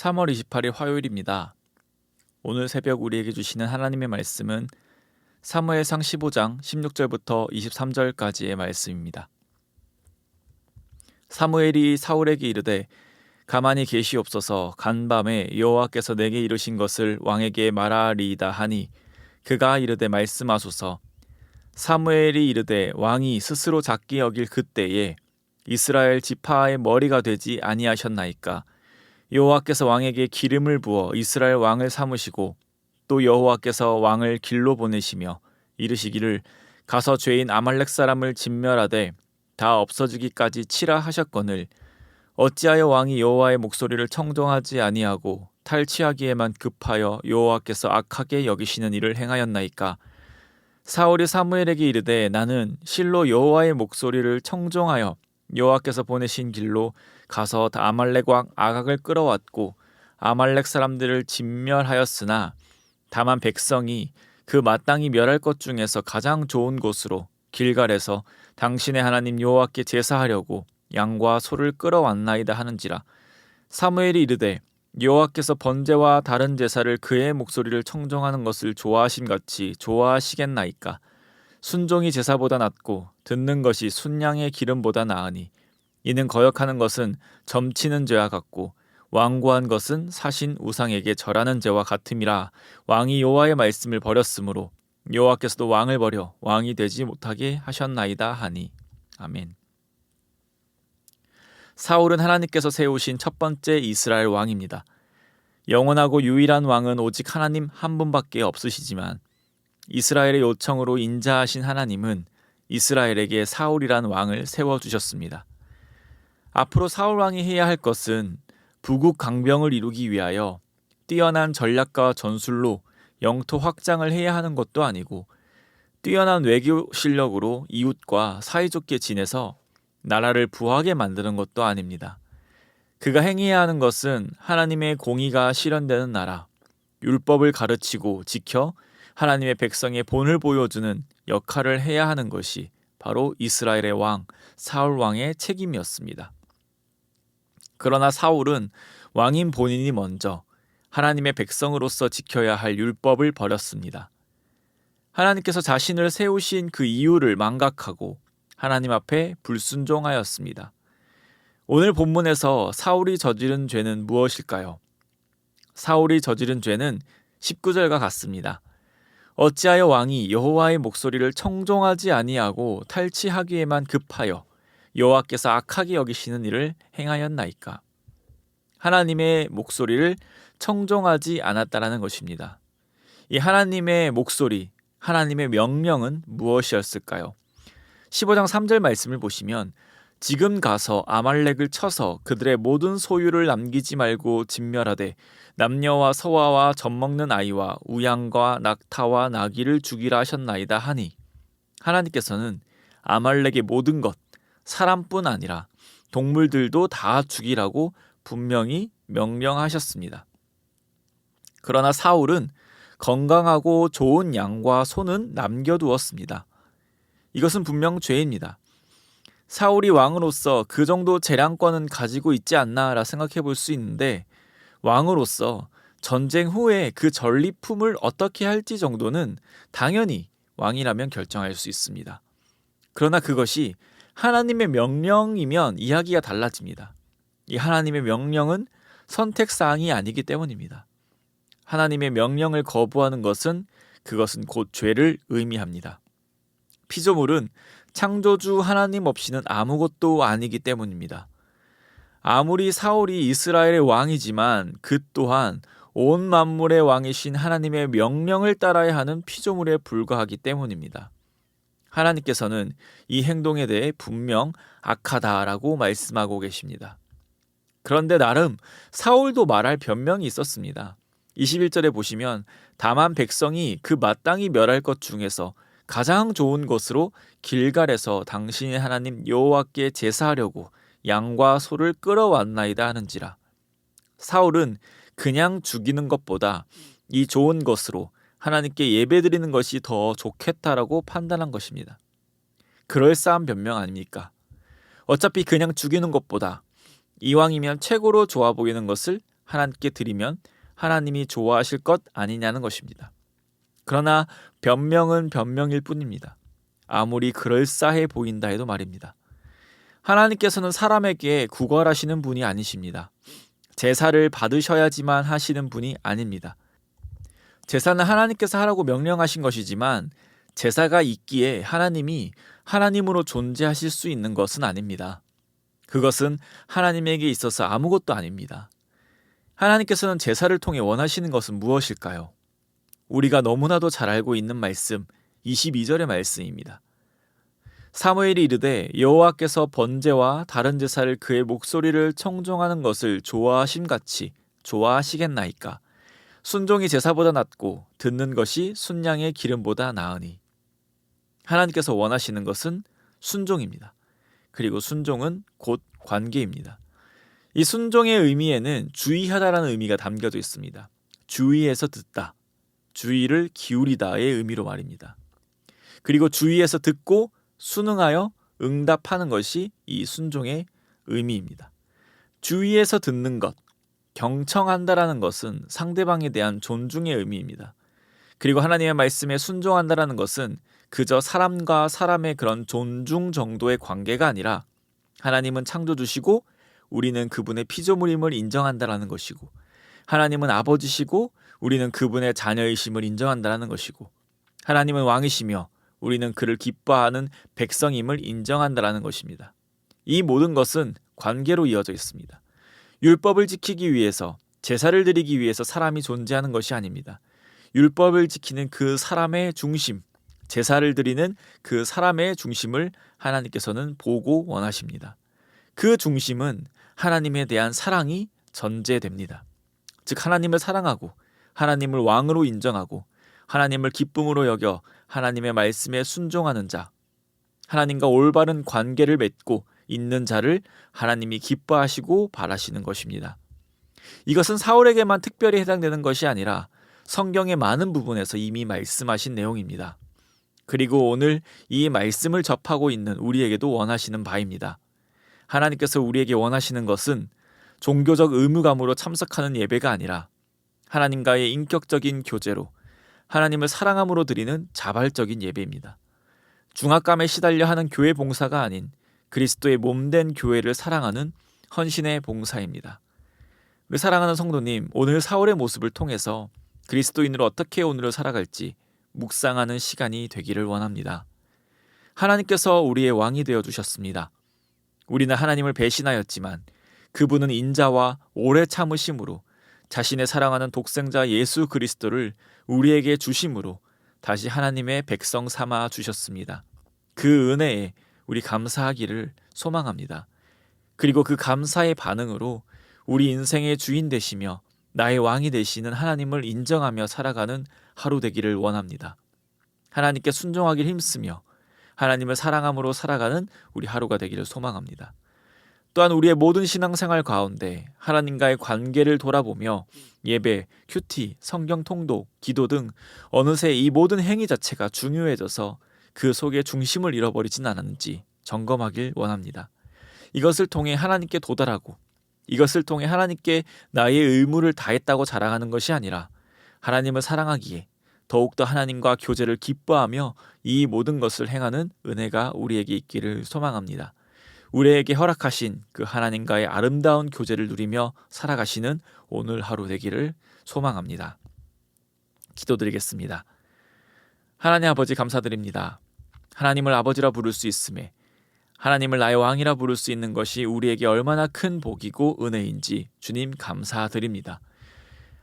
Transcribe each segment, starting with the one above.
3월 28일 화요일입니다. 오늘 새벽 우리에게 주시는 하나님의 말씀은 사무엘상 15장 16절부터 23절까지의 말씀입니다. 사무엘이 사울에게 이르되 가만히 계시옵소서. 간밤에 여호와께서 내게 이르신 것을 왕에게 말하리이다 하니 그가 이르되 말씀하소서. 사무엘이 이르되 왕이 스스로 작게 여길 그때에 이스라엘 지파의 머리가 되지 아니하셨나이까. 여호와께서 왕에게 기름을 부어 이스라엘 왕을 삼으시고 또 여호와께서 왕을 길로 보내시며 이르시기를 가서 죄인 아말렉 사람을 진멸하되 다 없어지기까지 치라 하셨거늘 어찌하여 왕이 여호와의 목소리를 청종하지 아니하고 탈취하기에만 급하여 여호와께서 악하게 여기시는 일을 행하였나이까. 사울이 사무엘에게 이르되 나는 실로 여호와의 목소리를 청종하여 여호와께서 보내신 길로 가서 아말렉 왕 아각을 끌어왔고 아말렉 사람들을 진멸하였으나 다만 백성이 그 마땅히 멸할 것 중에서 가장 좋은 곳으로 길갈에서 당신의 하나님 여호와께 제사하려고 양과 소를 끌어왔나이다 하는지라. 사무엘이 이르되 여호와께서 번제와 다른 제사를 그의 목소리를 청종하는 것을 좋아하심같이 좋아하시겠나이까. 순종이 제사보다 낫고 듣는 것이 순양의 기름보다 나으니 이는 거역하는 것은 점치는 죄와 같고 완고한 것은 사신 우상에게 절하는 죄와 같음이라. 왕이 여호와의 말씀을 버렸으므로 여호와께서도 왕을 버려 왕이 되지 못하게 하셨나이다 하니. 아멘. 사울은 하나님께서 세우신 첫 번째 이스라엘 왕입니다. 영원하고 유일한 왕은 오직 하나님 한 분밖에 없으시지만 이스라엘의 요청으로 인자하신 하나님은 이스라엘에게 사울이란 왕을 세워주셨습니다. 앞으로 사울 왕이 해야 할 것은 부국 강병을 이루기 위하여 뛰어난 전략과 전술로 영토 확장을 해야 하는 것도 아니고 뛰어난 외교 실력으로 이웃과 사이좋게 지내서 나라를 부하게 만드는 것도 아닙니다. 그가 행해야 하는 것은 하나님의 공의가 실현되는 나라, 율법을 가르치고 지켜 하나님의 백성의 본을 보여주는 역할을 해야 하는 것이 바로 이스라엘의 왕 사울 왕의 책임이었습니다. 그러나 사울은 왕인 본인이 먼저 하나님의 백성으로서 지켜야 할 율법을 버렸습니다. 하나님께서 자신을 세우신 그 이유를 망각하고 하나님 앞에 불순종하였습니다. 오늘 본문에서 사울이 저지른 죄는 무엇일까요? 사울이 저지른 죄는 19절과 같습니다. 어찌하여 왕이 여호와의 목소리를 청종하지 아니하고 탈취하기에만 급하여 여호와께서 악하게 여기시는 일을 행하였나이까. 하나님의 목소리를 청종하지 않았다라는 것입니다. 이 하나님의 목소리, 하나님의 명령은 무엇이었을까요? 15장 3절 말씀을 보시면 지금 가서 아말렉을 쳐서 그들의 모든 소유를 남기지 말고 진멸하되 남녀와 소아와 젖먹는 아이와 우양과 낙타와 나귀를 죽이라 하셨나이다 하니, 하나님께서는 아말렉의 모든 것, 사람뿐 아니라 동물들도 다 죽이라고 분명히 명령하셨습니다. 그러나 사울은 건강하고 좋은 양과 소는 남겨두었습니다. 이것은 분명 죄입니다. 사울이 왕으로서 그 정도 재량권은 가지고 있지 않나라 생각해 볼 수 있는데, 왕으로서 전쟁 후에 그 전리품을 어떻게 할지 정도는 당연히 왕이라면 결정할 수 있습니다. 그러나 그것이 하나님의 명령이면 이야기가 달라집니다. 이 하나님의 명령은 선택사항이 아니기 때문입니다. 하나님의 명령을 거부하는 것은 그것은 곧 죄를 의미합니다. 피조물은 창조주 하나님 없이는 아무것도 아니기 때문입니다. 아무리 사울이 이스라엘의 왕이지만 그 또한 온 만물의 왕이신 하나님의 명령을 따라야 하는 피조물에 불과하기 때문입니다. 하나님께서는 이 행동에 대해 분명 악하다라고 말씀하고 계십니다. 그런데 나름 사울도 말할 변명이 있었습니다. 21절에 보시면 다만 백성이 그 마땅히 멸할 것 중에서 가장 좋은 것으로 길갈에서 당신의 하나님 여호와께 제사하려고 양과 소를 끌어왔나이다 하는지라. 사울은 그냥 죽이는 것보다 이 좋은 것으로 하나님께 예배드리는 것이 더 좋겠다라고 판단한 것입니다. 그럴싸한 변명 아닙니까? 어차피 그냥 죽이는 것보다 이왕이면 최고로 좋아 보이는 것을 하나님께 드리면 하나님이 좋아하실 것 아니냐는 것입니다. 그러나 변명은 변명일 뿐입니다. 아무리 그럴싸해 보인다 해도 말입니다. 하나님께서는 사람에게 구걸하시는 분이 아니십니다. 제사를 받으셔야지만 하시는 분이 아닙니다. 제사는 하나님께서 하라고 명령하신 것이지만 제사가 있기에 하나님이 하나님으로 존재하실 수 있는 것은 아닙니다. 그것은 하나님에게 있어서 아무것도 아닙니다. 하나님께서는 제사를 통해 원하시는 것은 무엇일까요? 우리가 너무나도 잘 알고 있는 말씀 22절의 말씀입니다. 사무엘이 이르되 여호와께서 번제와 다른 제사를 그의 목소리를 청종하는 것을 좋아하심같이 좋아하시겠나이까. 순종이 제사보다 낫고 듣는 것이 순양의 기름보다 나으니. 하나님께서 원하시는 것은 순종입니다. 그리고 순종은 곧 관계입니다. 이 순종의 의미에는 주의하다라는 의미가 담겨져 있습니다. 주의해서 듣다, 주의를 기울이다의 의미로 말입니다. 그리고 주의해서 듣고 순응하여 응답하는 것이 이 순종의 의미입니다. 주의해서 듣는 것, 경청한다라는 것은 상대방에 대한 존중의 의미입니다. 그리고 하나님의 말씀에 순종한다라는 것은 그저 사람과 사람의 그런 존중 정도의 관계가 아니라 하나님은 창조주시고 우리는 그분의 피조물임을 인정한다라는 것이고, 하나님은 아버지시고 우리는 그분의 자녀이심을 인정한다라는 것이고, 하나님은 왕이시며 우리는 그를 기뻐하는 백성임을 인정한다라는 것입니다. 이 모든 것은 관계로 이어져 있습니다. 율법을 지키기 위해서, 제사를 드리기 위해서 사람이 존재하는 것이 아닙니다. 율법을 지키는 그 사람의 중심, 제사를 드리는 그 사람의 중심을 하나님께서는 보고 원하십니다. 그 중심은 하나님에 대한 사랑이 전제됩니다. 즉 하나님을 사랑하고 하나님을 왕으로 인정하고 하나님을 기쁨으로 여겨 하나님의 말씀에 순종하는 자, 하나님과 올바른 관계를 맺고 있는 자를 하나님이 기뻐하시고 바라시는 것입니다. 이것은 사울에게만 특별히 해당되는 것이 아니라 성경의 많은 부분에서 이미 말씀하신 내용입니다. 그리고 오늘 이 말씀을 접하고 있는 우리에게도 원하시는 바입니다. 하나님께서 우리에게 원하시는 것은 종교적 의무감으로 참석하는 예배가 아니라 하나님과의 인격적인 교제로 하나님을 사랑함으로 드리는 자발적인 예배입니다. 중압감에 시달려 하는 교회 봉사가 아닌 그리스도의 몸된 교회를 사랑하는 헌신의 봉사입니다. 우리 사랑하는 성도님, 오늘 사울의 모습을 통해서 그리스도인으로 어떻게 오늘을 살아갈지 묵상하는 시간이 되기를 원합니다. 하나님께서 우리의 왕이 되어 주셨습니다. 우리는 하나님을 배신하였지만 그분은 인자와 오래 참으심으로 자신의 사랑하는 독생자 예수 그리스도를 우리에게 주심으로 다시 하나님의 백성 삼아 주셨습니다. 그 은혜에 우리 감사하기를 소망합니다. 그리고 그 감사의 반응으로 우리 인생의 주인 되시며 나의 왕이 되시는 하나님을 인정하며 살아가는 하루 되기를 원합니다. 하나님께 순종하길 힘쓰며 하나님을 사랑함으로 살아가는 우리 하루가 되기를 소망합니다. 또한 우리의 모든 신앙생활 가운데 하나님과의 관계를 돌아보며 예배, 큐티, 성경 통독, 기도 등 어느새 이 모든 행위 자체가 중요해져서 그 속에 중심을 잃어버리진 않았는지 점검하길 원합니다. 이것을 통해 하나님께 도달하고 이것을 통해 하나님께 나의 의무를 다했다고 자랑하는 것이 아니라 하나님을 사랑하기에 더욱더 하나님과 교제를 기뻐하며 이 모든 것을 행하는 은혜가 우리에게 있기를 소망합니다. 우리에게 허락하신 그 하나님과의 아름다운 교제를 누리며 살아가시는 오늘 하루 되기를 소망합니다. 기도드리겠습니다. 하나님 아버지 감사드립니다. 하나님을 아버지라 부를 수 있음에 하나님을 나의 왕이라 부를 수 있는 것이 우리에게 얼마나 큰 복이고 은혜인지 주님 감사드립니다.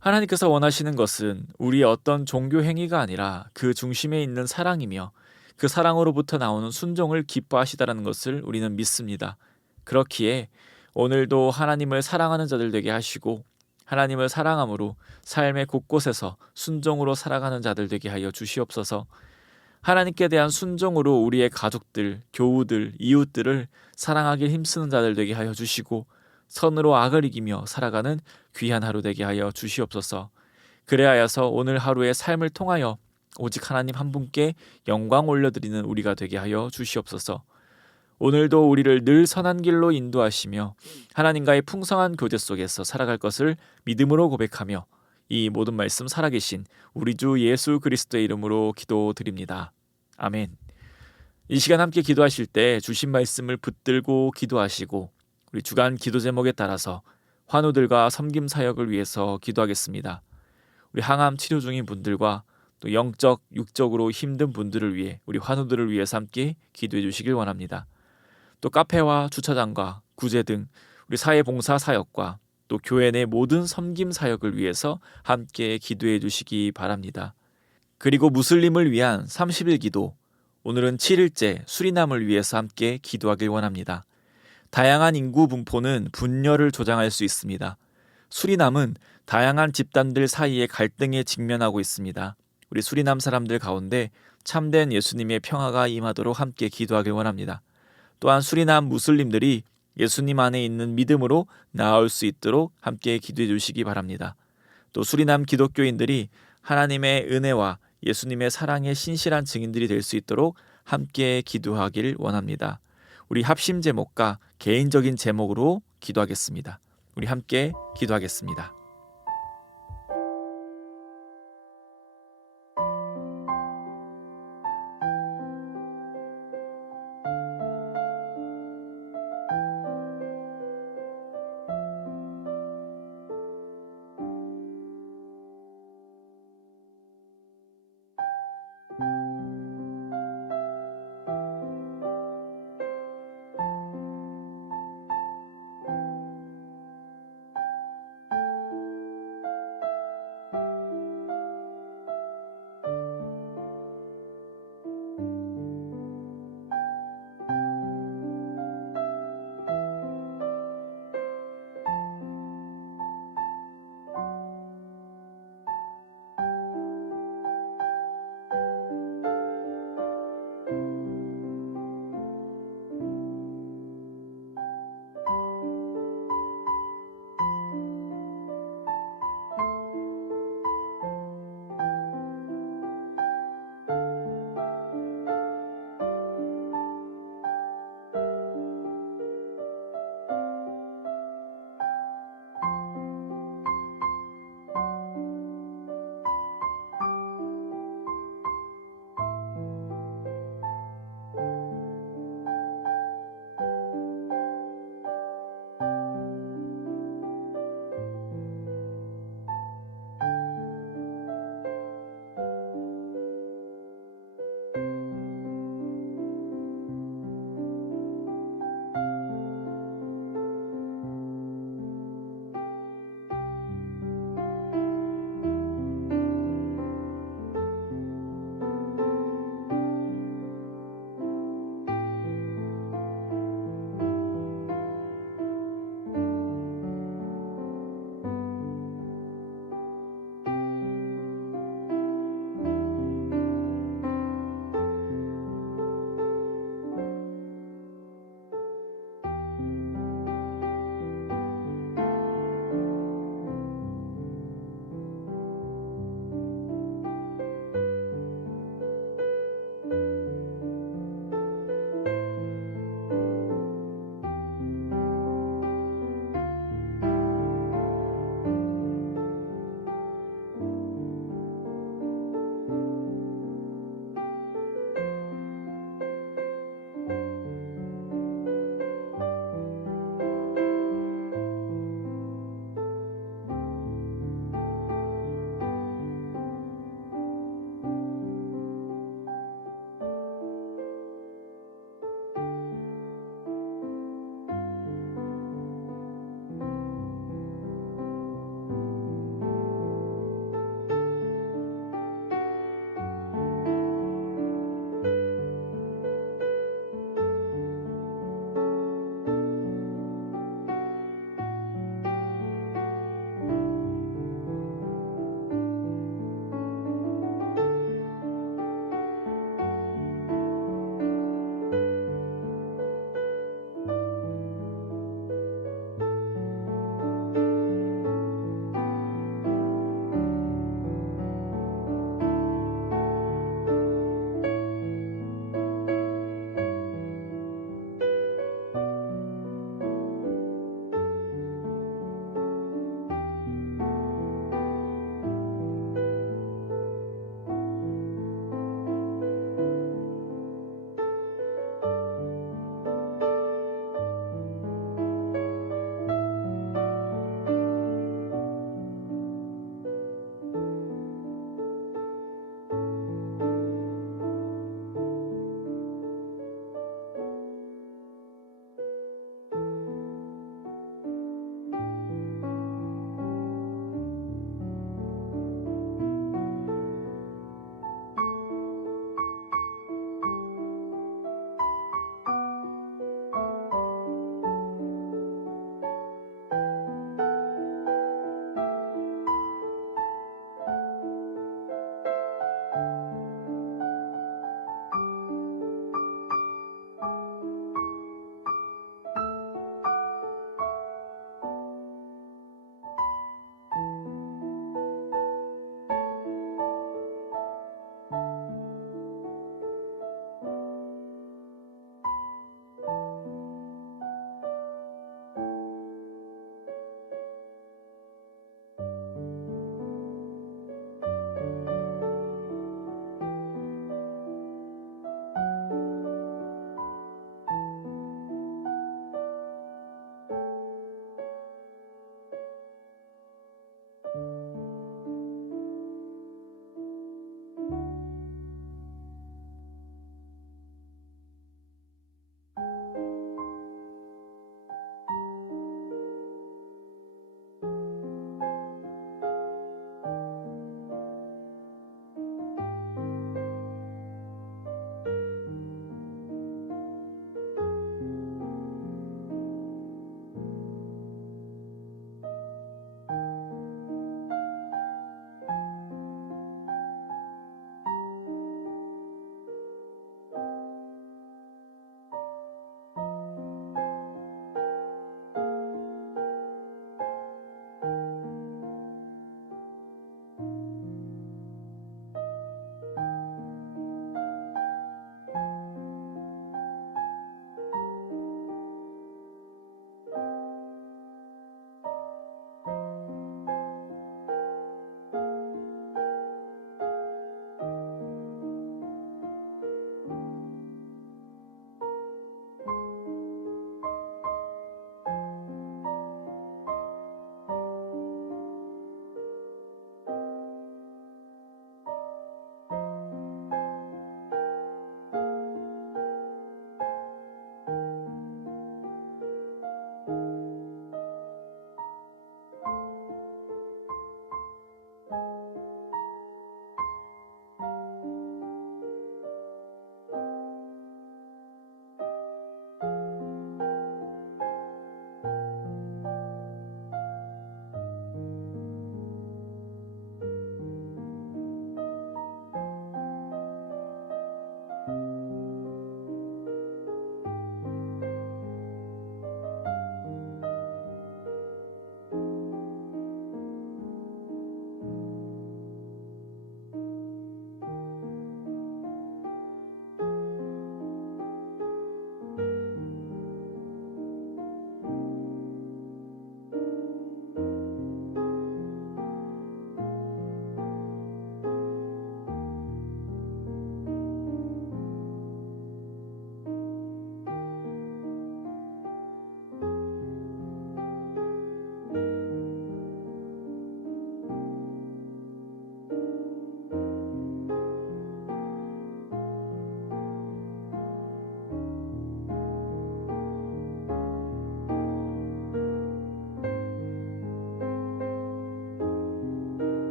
하나님께서 원하시는 것은 우리의 어떤 종교 행위가 아니라 그 중심에 있는 사랑이며 그 사랑으로부터 나오는 순종을 기뻐하시다라는 것을 우리는 믿습니다. 그렇기에 오늘도 하나님을 사랑하는 자들 되게 하시고 하나님을 사랑함으로 삶의 곳곳에서 순종으로 살아가는 자들 되게 하여 주시옵소서. 하나님께 대한 순종으로 우리의 가족들, 교우들, 이웃들을 사랑하길 힘쓰는 자들 되게 하여 주시고 선으로 악을 이기며 살아가는 귀한 하루 되게 하여 주시옵소서. 그래하여서 오늘 하루의 삶을 통하여 오직 하나님 한 분께 영광 올려드리는 우리가 되게 하여 주시옵소서. 오늘도 우리를 늘 선한 길로 인도하시며 하나님과의 풍성한 교제 속에서 살아갈 것을 믿음으로 고백하며 이 모든 말씀 살아계신 우리 주 예수 그리스도의 이름으로 기도드립니다. 아멘. 이 시간 함께 기도하실 때 주신 말씀을 붙들고 기도하시고 우리 주간 기도 제목에 따라서 환우들과 섬김 사역을 위해서 기도하겠습니다. 우리 항암 치료 중인 분들과 또 영적, 육적으로 힘든 분들을 위해 우리 환우들을 위해서 함께 기도해 주시길 원합니다. 또 카페와 주차장과 구제 등 우리 사회봉사 사역과 또 교회 내 모든 섬김 사역을 위해서 함께 기도해 주시기 바랍니다. 그리고 무슬림을 위한 30일 기도, 오늘은 7일째 수리남을 위해서 함께 기도하길 원합니다. 다양한 인구 분포는 분열을 조장할 수 있습니다. 수리남은 다양한 집단들 사이의 갈등에 직면하고 있습니다. 우리 수리남 사람들 가운데 참된 예수님의 평화가 임하도록 함께 기도하길 원합니다. 또한 수리남 무슬림들이 예수님 안에 있는 믿음으로 나아올 수 있도록 함께 기도해 주시기 바랍니다. 또 수리남 기독교인들이 하나님의 은혜와 예수님의 사랑의 신실한 증인들이 될 수 있도록 함께 기도하길 원합니다. 우리 합심 제목과 개인적인 제목으로 기도하겠습니다. 우리 함께 기도하겠습니다.